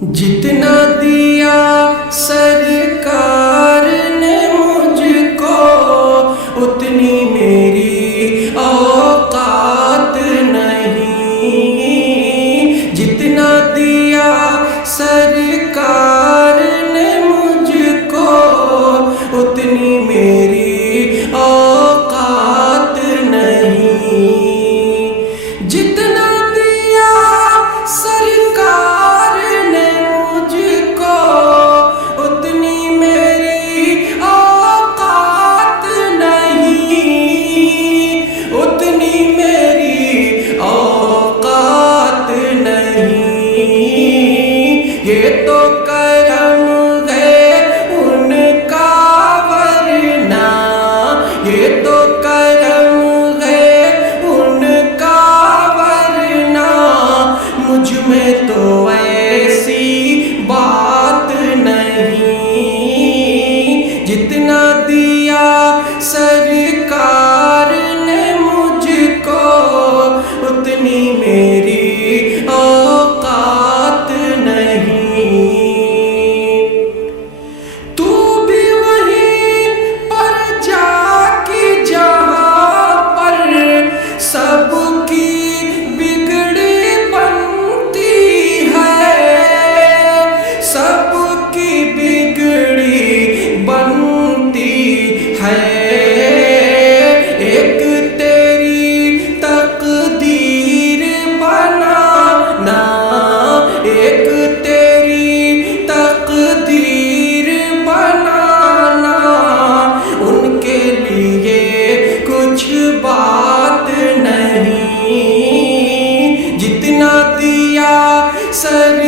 جتنا دیا سرکار نے مجھ کو اتنی میری اوقات نہیں، جتنا دیا سرکار نے مجھ کو اتنی میری اوقات نہیں، جتنا دیا سرکار نے مجھ کو اتنی میری اوقات نہیں، اتنی میری اوقات نہیں، یہ تو کرم ہے ان کا ورنہ، یہ تو کرم ہے ان کا ورنہ مجھ میں تو ایسی بات نہیں، جتنا دیا سرکار نے مجھ کو اتنی میری اوقات نہیں۔ تو بھی وہیں پر جا کے جہاں پر سب کی بگڑی بنتی ہے، سب کی بگڑی بنتی ہے، ایک تیری تقدیر بنانا، ایک تیری تقدیر بنانا ان کے لیے کچھ بات نہیں، جتنا دیا سر